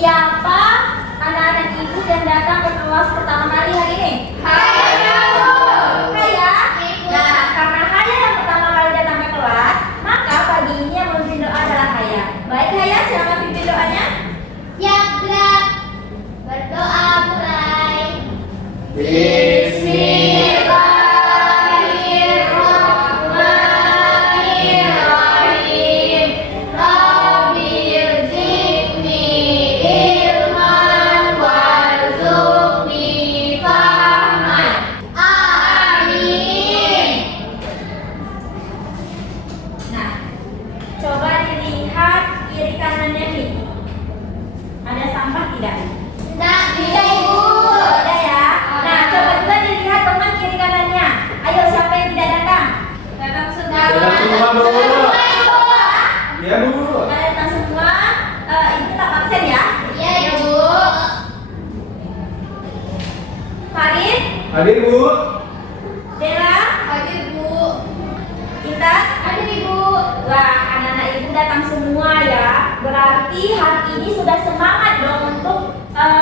Siapa anak-anak ibu yang datang ke kelas pertama kali hari ini? Haya, Bu. Haya? Nah, karena Haya yang pertama kali datang ke kelas, maka pagi ini yang memimpin doa adalah Haya. Baik Haya, silakan pimpin doanya. Siap, gerak. Berdoa mulai. Bismillahirrahmanirrahim. Rabbil zidni ilman warzuqni fahman. Amin. Nah, coba dilihat kiri kanannya nih. Ada sampah tidak? Tidak, Ibu. Ada ya. Nah, coba juga dilihat teman kiri kanannya. Ayo, siapa yang tidak datang? Datang semua. Datang semua, Bu. Ibu. Iya, Bu. Datang semua. Ibu tak absen ya? Iya, Ibu. Farid, Hadir, Bu. Dela, Hadir, Bu. Intan. Hadir, Ibu. Wah, anak-anak ibu datang semua ya. Berarti hari ini sudah semangat dong untuk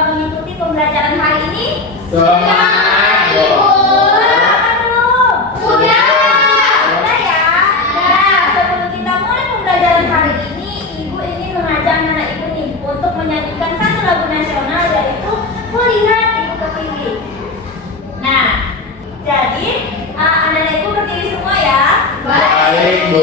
mengikuti pembelajaran hari ini. Semangat, Bu. Sudah apa belum? Sudah. Sudah ya. Nah, sebelum kita mulai pembelajaran hari ini, ibu ingin mengajak anak ibu nih untuk menyanyikan satu lagu nasional, yaitu Kulihat Ibu Pertiwi. Nah, jadi anak-anak ibu berdiri semua ya. Baik, Bu.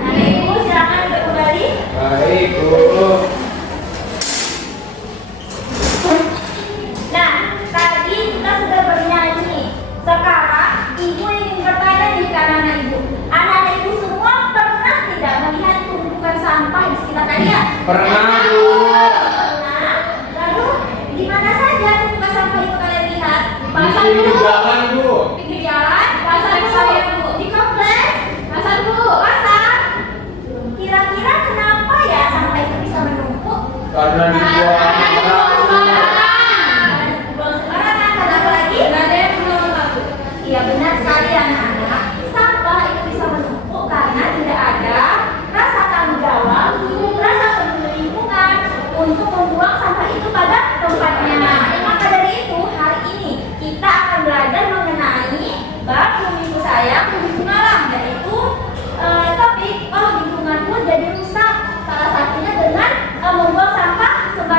Anak ibu silakan duduk kembali. Baik, Bu. Nah, tadi kita sudah bernyanyi. Sekarang ibu ingin bertanya nih ke anak-anak ibu. Anak-anak ibu semua pernah tidak melihat tumpukan sampah di sekitar kalian? Pernah, Bu. Nah, lalu di mana saja tumpukan sampah itu kalian lihat? Di pinggir jalan, Bu. Pinggir jalan, Pasar, Bu. di kompleks, Pasar, Bu. pasar. Kira-kira kenapa ya sampah itu bisa menumpuk? Karena dibuang sembarangan. Buang sembarangan, dan apa lagi? Iya benar sekali anak-anak. Sampah itu bisa menumpuk karena tidak ada rasa tanggung jawab, rasa peduli lingkungan untuk membuang sampah itu pada tempatnya. Maka dari itu hari ini kita akan belajar mengenai bab Bumiku Sayang, Bumiku Malang, yaitu topik lingkunganku jadi rusak. Salah satunya dengan membuang sampah sembarangan.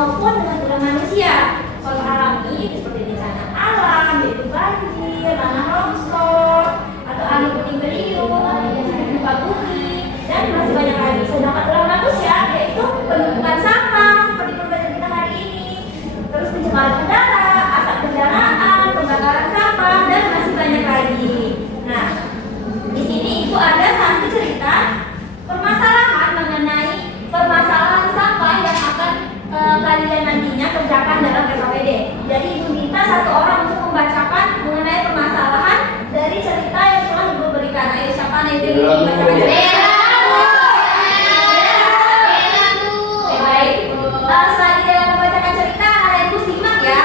maupun dengan ulah manusia. Contoh alami seperti bencana alam, yaitu banjir, tanah longsor, atau angin puting beliung, gempa bumi, dan masih banyak lagi. Sedangkan ulah manusia yaitu penumpukan sampah seperti pembelajaran kita hari ini, terus pencemaran udara, asap kendaraan, pembakaran sampah, dan masih banyak lagi. Nah, di sini Ibu ada satu cerita permasalahan mengenai permasalahan sampah yang akan kalian nantinya kerjakan dalam PKPD. Jadi Ibu minta satu orang untuk membacakan mengenai permasalahan dari cerita yang telah Ibu berikan. Ayo siapa nih yang ingin membacakan cerita? Oke, baik. Selagi dalam membacakan cerita, anak Ibu simak ya.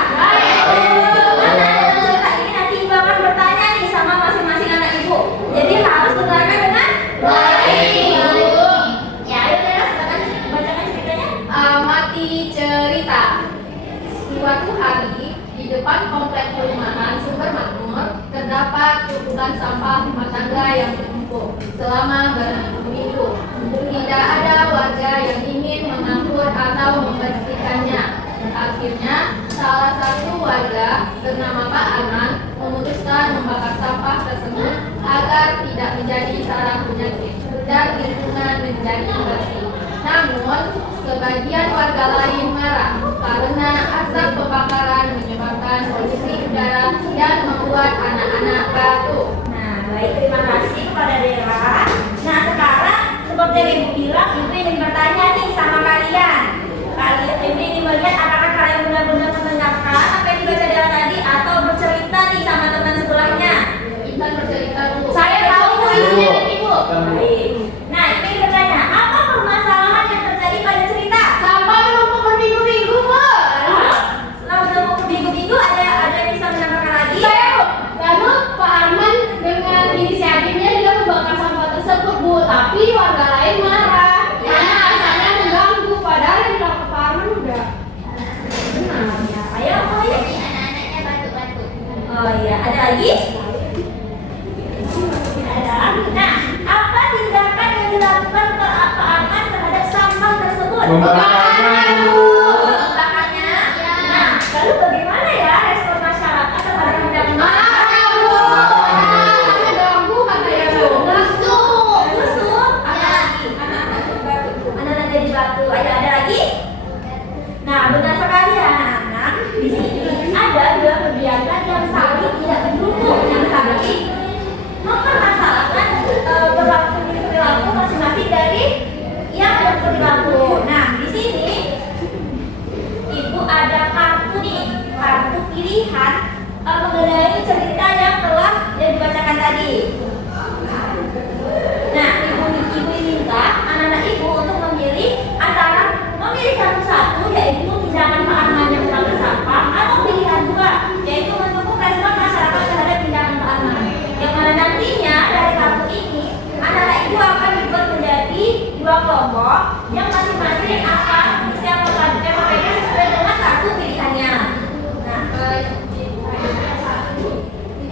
Dalam cerita ini nanti Ibu akan bertanya nih sama masing-masing anak Ibu. Jadi harus dengarkan dengan baik. Ya, ayo Dera, silakan bacakan ceritanya. Amati cerita. Suatu hari di depan komplek perumahan Sumber Makmur terdapat tumpukan sampah rumah tangga yang bertumpuk selama berminggu. Tidak ada warga yang ingin mengangkut atau membersihkannya. Akhirnya salah satu warga bernama Pak Arman memutuskan membakar sampah tersebut agar tidak menjadi sarang penyakit dan lingkungan menjadi bersih. Namun, sebagian warga lain marah karena asap pembakaran menyebabkan polusi udara dan membuat anak-anak batuk. Nah, baik, terima kasih kepada Dera. Nah, sekarang seperti yang Ibu bilang, Ibu ingin bertanya nih sama kalian. Ibu ingin melihat apakah kalian benar-benar mendengarkan apa yang dibaca Dera tadi atau bercerita nih sama teman sebelahnya. Intan bercerita dulu. Saya tahu Bu isinya dan Ibu. Tahu. Baik. Nah, Ibu ingin bertanya, apa permasalahan yang terjadi pada cerita? Sampah menumpuk berminggu-minggu, Bu. Setelah udah minggu-minggu ada yang bisa menambahkan lagi? Saya, Bu. Lalu Pak Arman dengan inisiatifnya dia membakar sampah tersebut, Bu. Tapi warga lain marah karena asalnya mengganggu. Padahal yang dilakukan Pak Arman udah benar. Ya, ayo, ayo. Anak-anaknya batuk-batuk. Oh iya, ada lagi? Ada. Nah, apa tindakan yang dilakukan Pak Arman terhadap sampah tersebut? Membakarnya, Bu. Membakarnya. Nah, lalu bagaimana ya respon masyarakat terhadap tindakan Marah, Bu. Karena ganggu katanya, Bu. busuk? Apa lagi? Anak-anak jadi batu. Ayo, ada lagi? Nah, benar sekali ya anak-anak. Di sini ada dua kegiatan yang saling tidak mendukung, yang saling mempermasalahkan perilaku masing-masing dari yang berperilaku. Nah, di sini Ibu ada kartu nih, kartu pilihan mengenai cerita yang telah dibacakan tadi. Nah, ibu minta anak-anak Ibu untuk memilih antara satu yaitu tindakan Pak Arman yang membakar sampah, atau pilihan dua yaitu mendukung respon masyarakat terhadap tindakan Pak Arman. Yang mana nantinya dari kartu ini anak-anak Ibu akan dibuat menjadi dua kelompok yang masing-masing akan bisa melakukan PKPD sesuai dengan kartu pilihannya. Nah,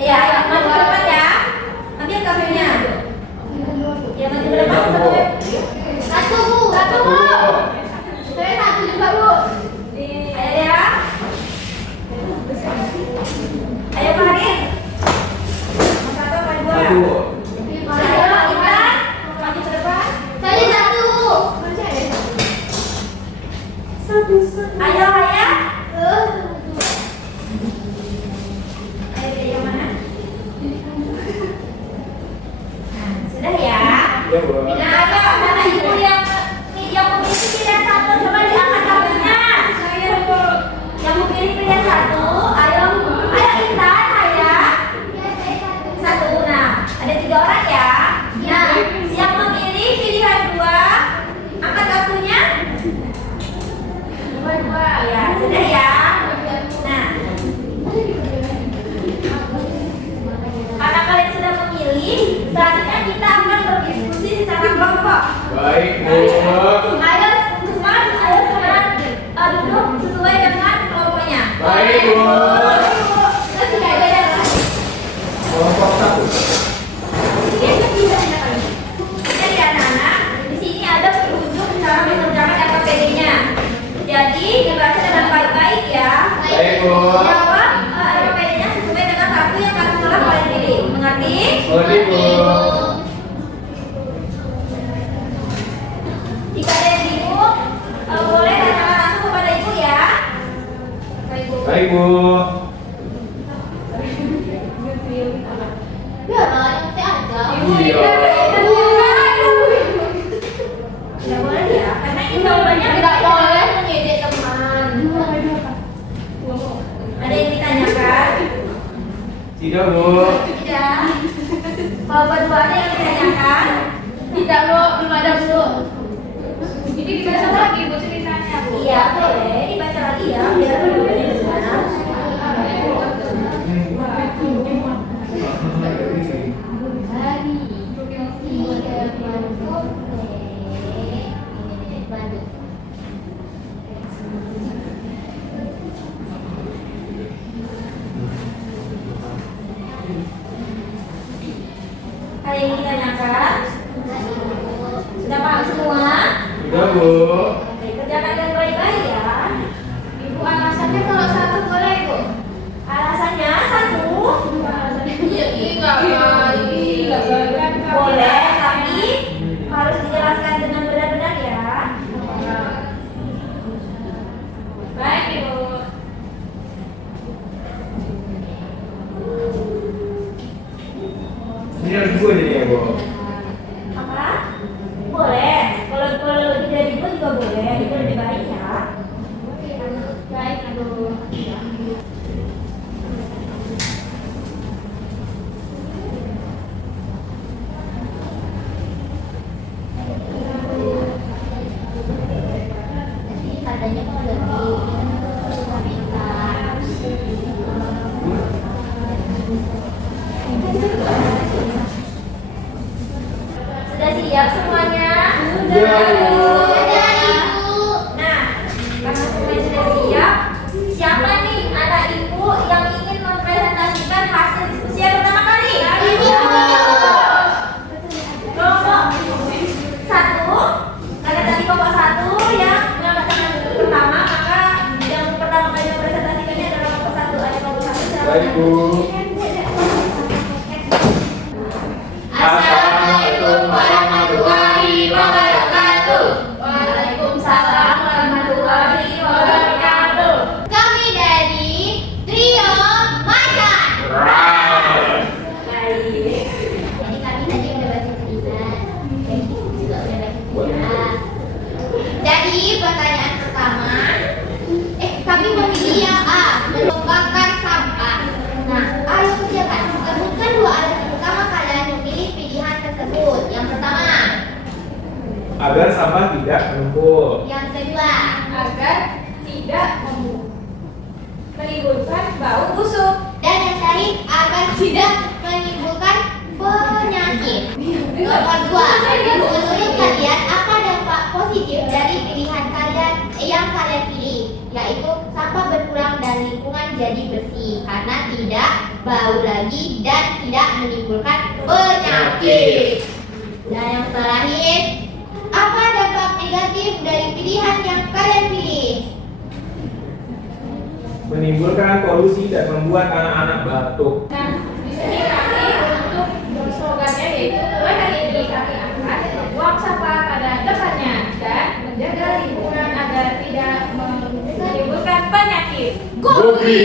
ya, maju ke depan ya. Ambil kafenya. Ya, maju ke depan satu. Satu, Bu. Satu, Bu. Saya satu juga, Bu. Ayo Dera. Ayo Pak Hadir. Mas satu, Mas dua. Satu. Ayo Intan, maju ke depan. Saya satu, Bu. Ayo Raya. Ayo pilih yang mana? Nah, sudah ya. Ya, Bu. Nah, ayo anak Ibu yang memilih pilihan satu, coba diangkat tangannya. Yang memilih pilihan satu, ayo Intan, Raya. Satu. Nah, ada 3 orang ya. Nah, yang memilih pilihan 2, angkat kartunya. Dua. Ya, sudah ya. Nah, karena kalian sudah memilih, selanjutnya kita akan berdiskusi secara kelompok. Baik, Bu. Ayo sekarang duduk sesuai dengan kelompoknya. Baik, Bu. Terus sudah ada yang lain. Kelompok satu. Ini ada tiga tindakan. Jadi anak-anak, di sini ada petunjuk cara mengerjakan LKPD-nya. Jadi dibaca Bu. Ya, nanti aja. Iya. Tidak boleh ya, karena ini jawabannya Tidak boleh mengejek teman. Ada yang ditanyakan? Tidak Bu. Tidak. Kalau berdua ada yang ditanyakan? Tidak, Bu. Belum ada, Bu. Ini dibaca lagi Bu ceritanya Bu. Iya, boleh dibaca lagi ya, biar jawabannya benar. Hari. Lanjut. Ada yang ditanyakan? Sudah paham semua? Sudah Bu. Oke, kerjakan dengan baik-baik ya. Ibu alasannya kalau satu boleh Bu. Alasannya satu, Iya, enggak baik. boleh, tapi harus dijelaskan dengan benar-benar ya. Baik Ibu. Ini harus Bu jadi ya Bu. Apa? Boleh. Kalau lebih dari itu juga boleh. Itu lebih baik ya. Baik Ibu. Katanya mau lebih Sudah siap semuanya? Sudah Bu. Nah, karena semuanya sudah siap, siapa nih anak ibu yang ingin mempresentasikan hasil diskusi yang pertama kali? Kelompok satu, karena tadi kelompok satu yang mengangkat tangan pertama, maka yang pertama kali mempresentasikannya adalah kelompok satu. Ada kelompok satu, silakan. Baik Bu. Assalamualaikum warahmatullahi wabarakatuh. Waalaikumsalam warahmatullahi wabarakatuh. Kami dari Trio Macan. Baik. Jadi kami tadi udah baca cerita, jadi juga udah baca cerita. Jadi pertanyaan pertama, kami memilih yang A, membakar sampah. Nah, ayo kerjakan. Sebutkan dua alasan utama kalian memilih pilihan tersebut. Yang pertama, Agar sampah tidak menumpuk. yang kedua, Agar tidak menimbulkan bau busuk. dan yang terakhir agar tidak menimbulkan penyakit. Nomor dua, menurut kalian apa dampak positif dari pilihan kalian yang kalian pilih, yaitu sampah berkurang dan lingkungan jadi bersih karena tidak bau lagi dan tidak menimbulkan penyakit. Dan yang terakhir, apa dampak negatif dari pilihan yang kalian pilih? Menimbulkan polusi dan membuat anak-anak batuk. Nah, di sini kami untuk slogannya yaitu mulai hari ini kami akan buang sampah pada tempatnya dan menjaga lingkungan agar tidak menimbulkan penyakit. Gobi.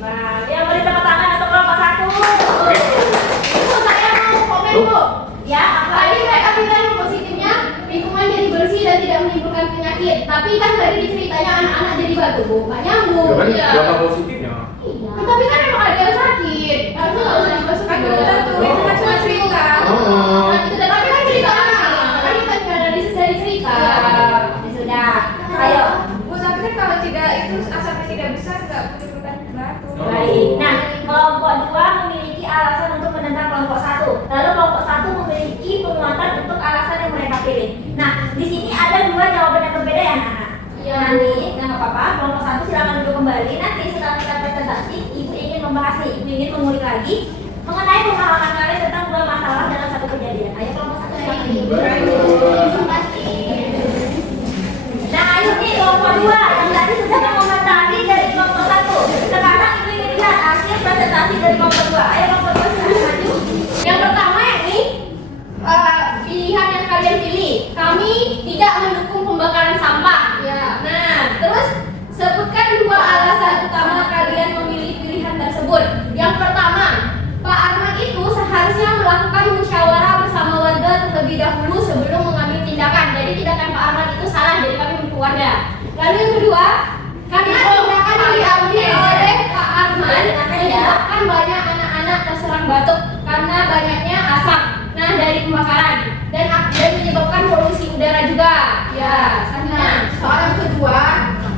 Nah, yang beri tepuk tangan untuk kelompok satu. Bu, saya mau komen Bu. Ya, apa? Tadi mereka bilang positifnya lingkungan jadi bersih dan tidak menimbulkan penyakit. Tapi kan tadi diceritanya anak-anak jadi batuk Bu, nggak nyambung. Ya kan dampak positifnya. Iya. Tapi kan memang ada yang sakit. Harusnya nggak usah dimasukkan Kan ke belum dalam. tentu, itu kan cuma cerita. Oh. Nah, itu tapi kan cerita anak. Kan kita tidak ada dari cerita. Ya sudah. Ayo. Bu, tapi kan kalau tidak itu asapnya tidak besar nggak menimbulkan batu. Oh. Baik. Nah, kelompok dua memiliki alasan untuk menentang kelompok satu. Lalu kelompok satu memiliki penguatan untuk alasan yang mereka pilih. Nah, di sini ada dua jawaban yang berbeda ya, anak-anak. Iya. Nanti nggak apa-apa. Kelompok satu silakan duduk kembali. Nanti setelah kita presentasi, ibu ingin membahas nih, ibu ingin mengulik lagi mengenai pemahaman kalian tentang dua masalah dalam satu kejadian. Ayo kelompok satu silakan. Baik Bu. Nah, ayo nih kelompok dua yang tadi sudah mengomentari dari kelompok satu. Sekarang ibu ingin lihat hasil presentasi dari kelompok dua. Ayo kelompok dua silakan maju. Yang pertama ini pilihan yang kalian pilih. Kami tidak mendukung pembakaran sampah. Ya. Nah, terus sebutkan dua alasan utama kalian tindakan Pak Arman itu salah, jadi kami berkeluarga. Lalu yang kedua, karena tindakan yang diambil oleh Pak Arman menyebabkan banyak anak-anak terserang batuk karena banyaknya asap dari pembakaran dan menyebabkan polusi udara juga. Ya, Nah, soal yang kedua,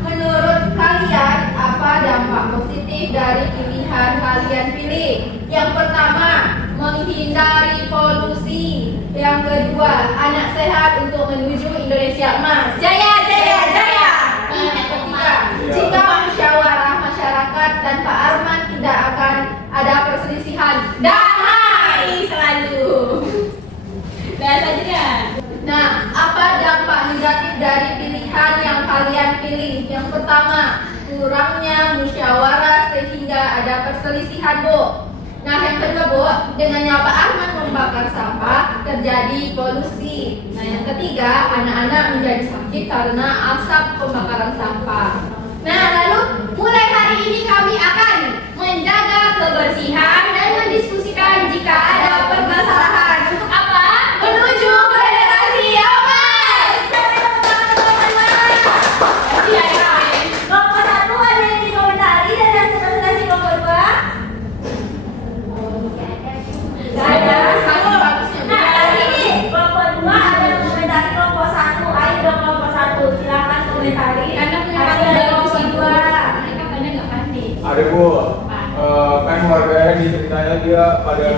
menurut kalian apa dampak positif dari pilihan kalian pilih? Yang pertama, menghindari polusi. Yang kedua, anak sehat untuk menuju Indonesia Emas. jaya, jaya, jaya. Yang ketiga, jika musyawarah masyarakat dan Pak Arman tidak akan ada perselisihan. Damai selalu. Dan selanjutnya, Nah, apa dampak negatif dari pilihan yang kalian pilih? Yang pertama, kurangnya musyawarah sehingga ada perselisihan, Bu. Nah, yang kedua, Bu, dengannya Pak Arman membakar sampah, terjadi polusi. Nah, yang ketiga, anak-anak menjadi sakit karena asap pembakaran sampah. nah lalu mulai hari ini kami akan menjaga kebersihan dan mendiskusikan jika ada permasalahan. Untuk apa? Menuju generasi yang emas. Iya, iya. Kelompok 1 ada yang dikomentari dan yang presentasi kelompok 2. Gak ada. Sangat bagusnya, Bu. Nah, kali ini kelompok 2 ada yang komentari kelompok 1. Ayo dong kelompok 1, silakan komentari. Karena punya Hasil kami dari dalam kelompok situ. 2. Mereka pada nggak pasti. Ada Bu, kan warganya di ceritanya dia pada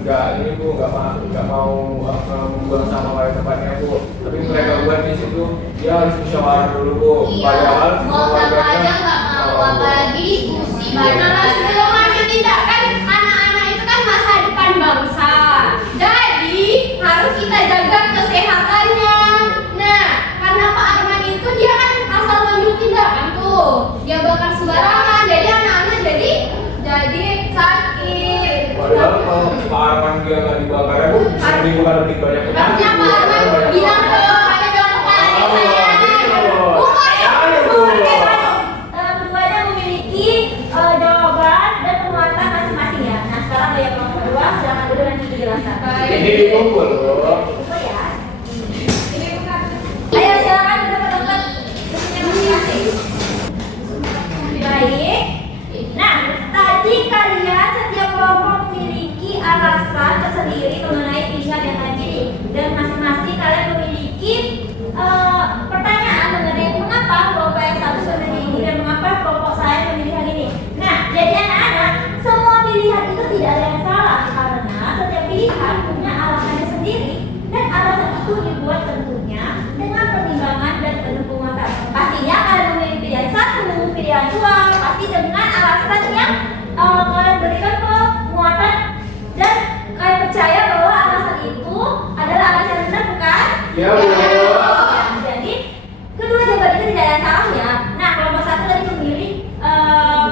nggak ini Bu, nggak mau membuang sampah pada tempatnya Bu. Tapi mereka buat di situ dia harus musyawarah dulu Bu. Padahal semua warganya nggak mau, Bu. apalagi diskusi. Karena sebelum lanjut tindakan, anak-anak itu kan masa depan bangsa. Jadi harus kita jaga kesehatannya. Nah, karena Pak Arman itu dia kan asal nunjuk tindakan tuh, dia bakar sembarangan. Jadi anak-anak jadi sakit. Padahal kalau Pak Arman dia nggak dibakar ya Bu, bisa menimbulkan lebih banyak penyakit. Harusnya Bu. Pak Arman bilang ke hanya dalam kepala saya. Keduanya memiliki jawaban dan penguatan masing-masing ya. Nah, sekarang dari kelompok 2 silakan dulu nanti dijelaskan. Ini dikumpul Bu. Apa ya? Ayo silakan teman-teman duduknya masing-masing. Baik. Nah, tadi kalian setiap kelompok memiliki alasan tersendiri mengenai pilihan yang tadi dan masing-masing kalian memiliki pertanyaan mengenai mengapa kelompok yang satu memilih ini dan mengapa kelompok saya memilih yang ini. Nah, jadi anak-anak, semua pilihan itu tidak ada yang salah karena setiap pilihan punya alasannya sendiri dan alasan itu dibuat tentunya dengan pertimbangan dan penuh penguatan. Pastinya kalian memilih pilihan 1, pilihan 2 pasti dengan alasan yang kalian berikan penguatan dan kalian percaya bahwa alasan itu adalah alasan yang benar, bukan? Ya Bu. Jadi kedua jawaban itu tidak ada yang salah ya. Nah, kelompok 1 tadi memilih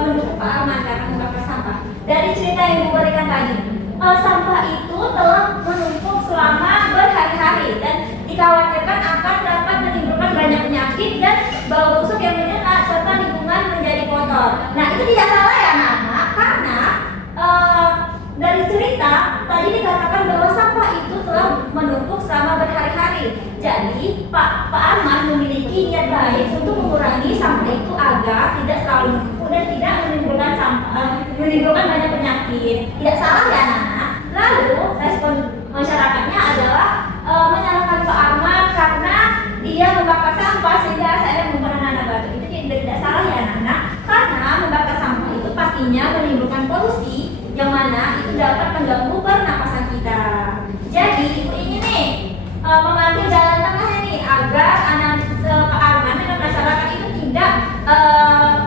mendukung Pak Arman karena membakar sampah. Dari cerita yang Ibu berikan tadi, sampah itu telah menumpuk selama berhari-hari dan dikhawatirkan akan dapat menimbulkan banyak penyakit dan bau busuk yang menyengat serta lingkungan menjadi kotor. Nah, itu tidak salah ya anak-anak karena dari cerita tadi dikatakan bahwa sampah itu telah menumpuk selama berhari-hari. Jadi Pak Arman memiliki niat baik untuk mengurangi sampah itu agar tidak selalu menumpuk dan tidak menimbulkan banyak penyakit. Tidak salah ya anak-anak. Lalu respon masyarakatnya adalah menyalahkan Pak Arman karena dia membakar sampah sehingga saya membuat anak-anak batuk. Itu tidak salah ya anak-anak karena membakar sampah itu pastinya menimbulkan polusi yang mana itu dapat mengganggu pernapasan kita. Jadi ibu ingin nih mengambil jalan tengahnya nih agar anak Pak Arman dan masyarakat itu tidak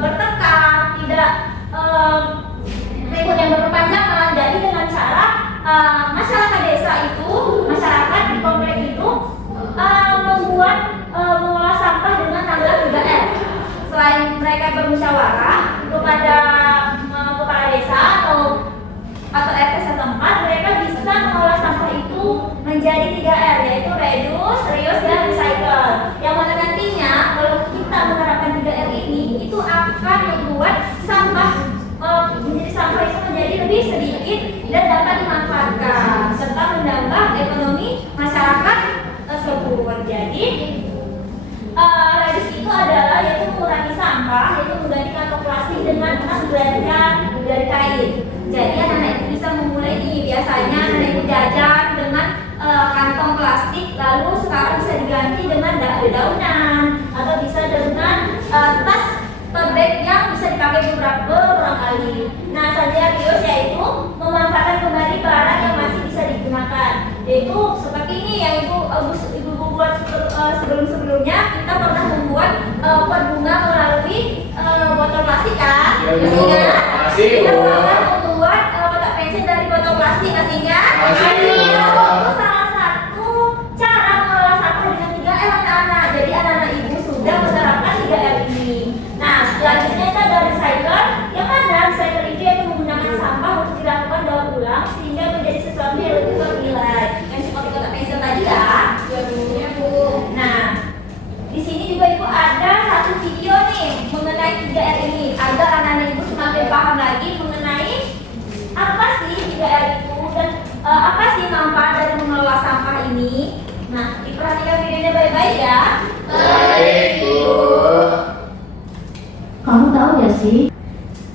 bertengkar, tidak ribut yang berkepanjangan. Jadi dengan cara masyarakat desa itu, masyarakat di komplek itu membuat mengolah sampah dengan tanggal 3R. Selain mereka bermusyawarah kepada kepala desa atau RT setempat, mereka bisa mengolah sampah itu menjadi 3R, yaitu reduce, reuse, dan recycle. Yang mana nantinya kalau kita menerapkan 3R ini, itu akan membuat sampah itu menjadi lebih sedikit dan dapat dimanfaatkan serta menambah ekonomi masyarakat tersebut. Jadi itu mengganti kantong plastik dengan tas belanja dari kain. Jadi anak-anak itu bisa memulai nih, biasanya anak itu jajan dengan kantong plastik, lalu sekarang bisa diganti dengan dedaunan atau bisa dengan tas bag yang bisa dipakai beberapa kali. Nah, saja Rios yaitu memanfaatkan kembali barang yang masih bisa digunakan. Yaitu seperti ini yang ibu buat sebelum-sebelumnya kita pernah membuat pot bunga melalui botol plastik kan? Sehingga kita pernah membuat kotak pensil dari botol plastik, sehingga itu salah satu cara mengelola sampah dengan 3R anak-anak. Jadi anak-anak ibu sudah menerapkan 3R ini. Nah, selanjutnya kita ada recycle. Yang mana recycle itu yaitu menggunakan sampah untuk dilakukan daur ulang sehingga menjadi sesuatu yang lebih bernilai. Yang seperti kotak pensil tadi ya. Nah, di sini juga ibu ada satu video nih mengenai 3R ini agar anak-anak ibu semakin paham lagi mengenai apa sih 3R itu dan apa sih manfaat dari mengelola sampah ini. Nah, diperhatikan videonya baik-baik ya. Baik, Bu. Kamu tahu gak sih?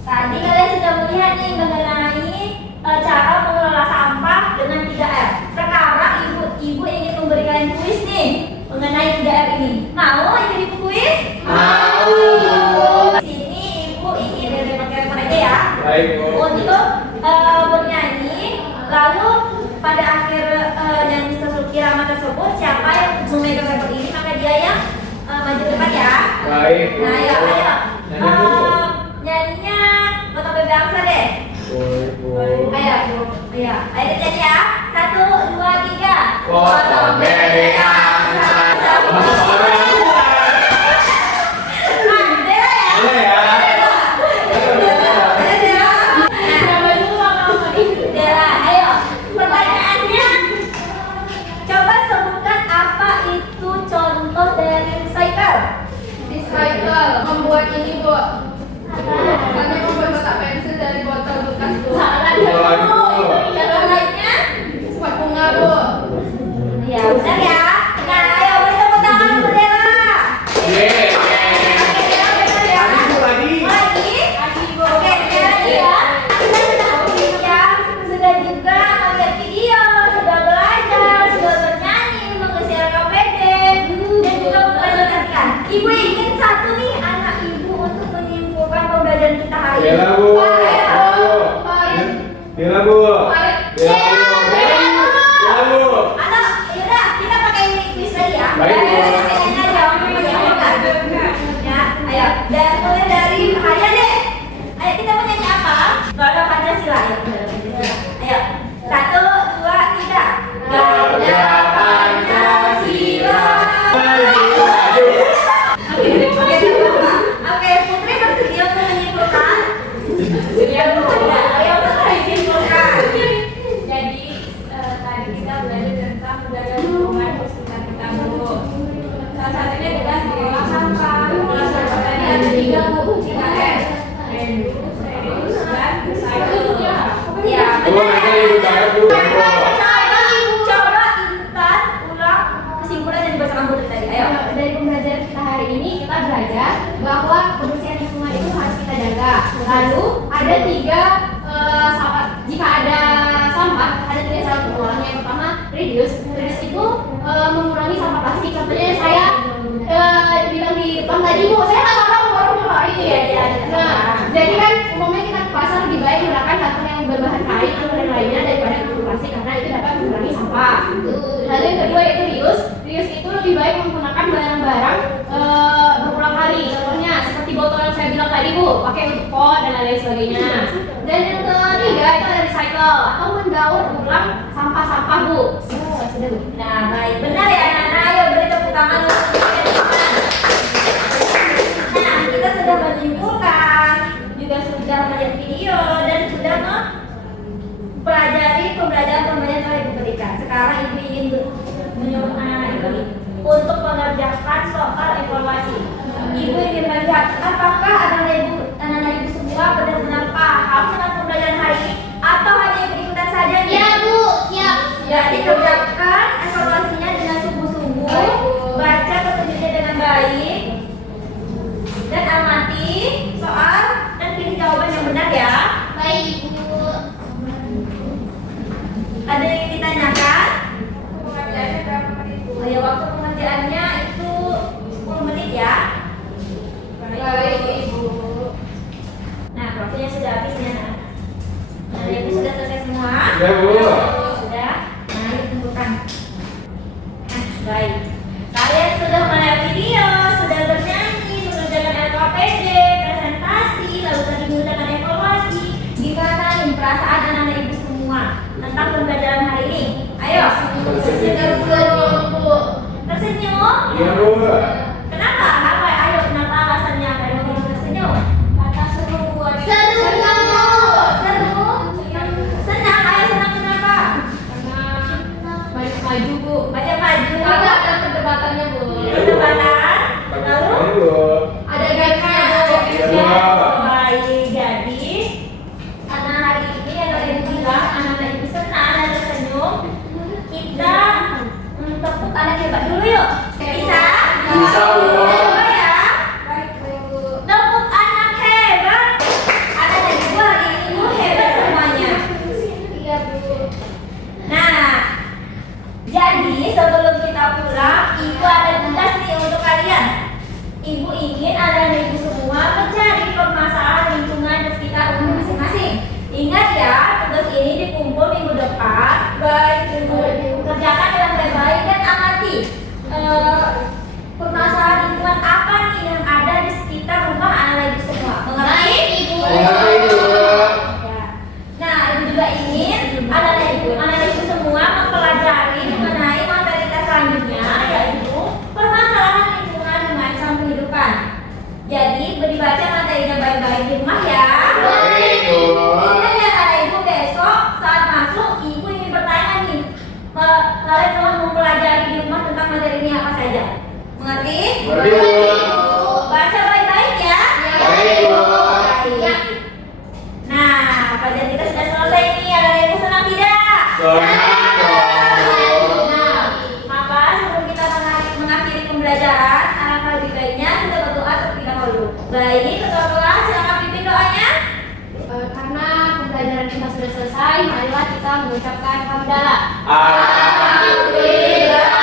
Tadi kalian sudah melihat nih mengenai cara mengelola sampah dengan 3R. Sekarang ibu ingin memberi kalian kuis nih mengenai 3R ini. Mau ikut ibu kuis? Mau. Di sini ibu ingin dari pakai aja ya. Baik, Bu. Untuk bernyanyi, lalu pada akhir nyanyi irama tersebut siapa yang memegang paper ini maka dia yang maju ke depan ya. Baik, Bu. Nah, ayo. Nyanyi dulu. Nyanyinya Kota Bebangsa deh. Baik, Bu. Ayo nyanyi ya. 1, 2, 3. Kota Bebangsa. Mandela ya. Boleh ya? Mandela, ayo. Pertanyaannya, coba sebutkan apa itu contoh dari recycle. Recycle, membuat ini Bu. Kami membuat kotak pensil dari botol bekas Bu. Yang lainnya? Pot bunga Bu. Ya, benar ya. Nah, ayo beri tepuk tangan untuk Mandela. Yeay. Benar ya. Lagi. Oke, sekali lagi ya. Kita sudah berbincang, sudah juga melihat video, sudah belajar, sudah bernyanyi, mengisi RKPD, dan juga mempresentasikan. Ibu ingin satu nih anak ibu untuk menyimpulkan pembelajaran kita hari ini. Bella, Bu. Bella, Bu. Bella, Bu. Atau yaudah kita pakai quiz lagi ya. Baik, Bu. Pertanyaannya jawab menyimpulkan. Ya, ayo. Dan mulai dari Haya deh. Ayo kita mau nyanyi apa? Gada Pancasila ya. Ayo. 1, 2, 3. Gada Pancasila. Oke, Putri bersedia untuk menyimpulkan? Ya, ayo Putri simpulkan. Jadi tadi kita belajar tentang budaya lingkungan di sekitar kita Bu. Salah satunya adalah mengelola sampah. Mengelola sampah tadi ada 3 Bu, 3R. Reduce, dan recycle. Ya, Bu, nanti Ibu tanya dulu, Bu. Coba Intan ulang kesimpulan yang dibacakan Putri tadi. Ayo. Dari pembelajaran kita hari ini kita belajar bahwa kebersihan lingkungan itu harus kita jaga. Lalu ada 3 jika ada sampah ada 3 cara pengelolaan. Yang pertama reduce itu mengurangi sampah plastik. Contohnya saya bilang di depan tadi Bu, saya nggak tahu mengelola ini ya. Nah, jadi kan umumnya kita ke pasar lebih baik menggunakan kantong yang berbahan kain atau yang lainnya daripada kantong plastik karena itu dapat mengurangi sampah. Lalu yang kedua yaitu reuse itu lebih baik menggunakan barang-barang berulang kali. Contohnya seperti botol yang saya bilang tadi Bu, pakai untuk pot dan lain sebagainya. Dan yang ketiga itu ada recycle atau mendaur ulang sampah-sampah Bu. Sudah Bu. Nah, baik. Benar ya anak-anak. Ayo beri tepuk tangan untuk teman-teman. Nah, kita sudah menyimpulkan, juga sudah melihat video dan sudah mempelajari pembelajaran yang telah Ibu berikan. Sekarang Ibu ingin menyuruh anak-anak Ibu untuk mengerjakan soal evaluasi. Ibu ingin melihat apakah anak-anak Ibu semua benar-benar paham dengan pembelajaran hari ini atau hanya ikut-ikutan saja nih? Ya Bu, siap. Jadi kerjakan evaluasinya dengan sungguh-sungguh, baca petunjuknya dengan baik, dan amati Ibu. Ada yang ditanyakan? Pengerjaannya berapa menit, Bu? Oh ya, waktu pengerjaannya itu 10 menit ya. Baik, Ibu. Nah, waktunya sudah habisnya. Nah, Ibu sudah selesai semua? Ya, Bu. Sudah. Nah, yuk tentukan. Nah, baik. Kalian sudah melihat video, sudah bernyanyi, mengerjakan LKPD, presentasi, lalu tadi mengerjakan evaluasi. Gimana nih perasaan anak-anak Ibu semua tentang pembelajaran hari ini? Ayo. Tersenyum, Bu. Tersenyum? Iya, Bu. Kenapa? Apa? Ayo, kenapa alasannya kalian mau tersenyum? Karena seru buat Seru, Bu. Seru? Senang? Ayo senang kenapa? karena Banyak maju, Bu. Banyak maju. Karena ada perdebatannya, Bu. Iya, Bu. Perdebatan. Lalu? Iya, Bu. Ada gamesnya, Bu. Iya, Bu. Baik, jadi karena hari ini yang kalian bilang anak-anak Ibu senang dan tersenyum, kita tepuk anak hebat dulu yuk. Bisa? Bisa, Bu. Coba ya. baik, Bu. Tepuk anak hebat. Anak-anak Ibu hari ini Bu hebat semuanya. Iya, Bu. Nah, jadi sebelum kita pulang, Ibu ada tugas nih untuk kalian. Ibu ingin anak-anak Ibu semua mencari permasalahan lingkungan di sekitar rumah masing-masing. Ingat ya, tugas ini dikumpul minggu depan. Baik, Ibu kerjakan dengan baik-baik dan amati permasalahan lingkungan apa nih yang ada di sekitar rumah anak-anak Ibu semua. Mengerti? Ibu. Mengerti, Bu. Ya. Nah, Ibu juga ingin anak-anak Ibu semua mempelajari mengenai materi kita selanjutnya, yaitu permasalahan lingkungan mengancam kehidupan. Jadi, dibaca materinya baik-baik di rumah ya. Baik, Bu. Ingat ya, anak Ibu besok saat masuk, Ibu ingin bertanya nih, kalian telah mempelajari di rumah tentang materi ini apa saja? Mengerti? Mengerti, Bu. Baca baik-baik ya. Baik, Bu. Baik. Nah, pelajaran kita sudah selesai nih. Ada yang senang tidak? Senang dong. Nah, maka sebelum kita mengakhiri pembelajaran, alangkah lebih baiknya kita berdoa terlebih dahulu. Baik, ketua kelas silakan pimpin doanya. Karena pembelajaran kita sudah selesai, marilah kita mengucapkan hamdalah. Alhamdulillah.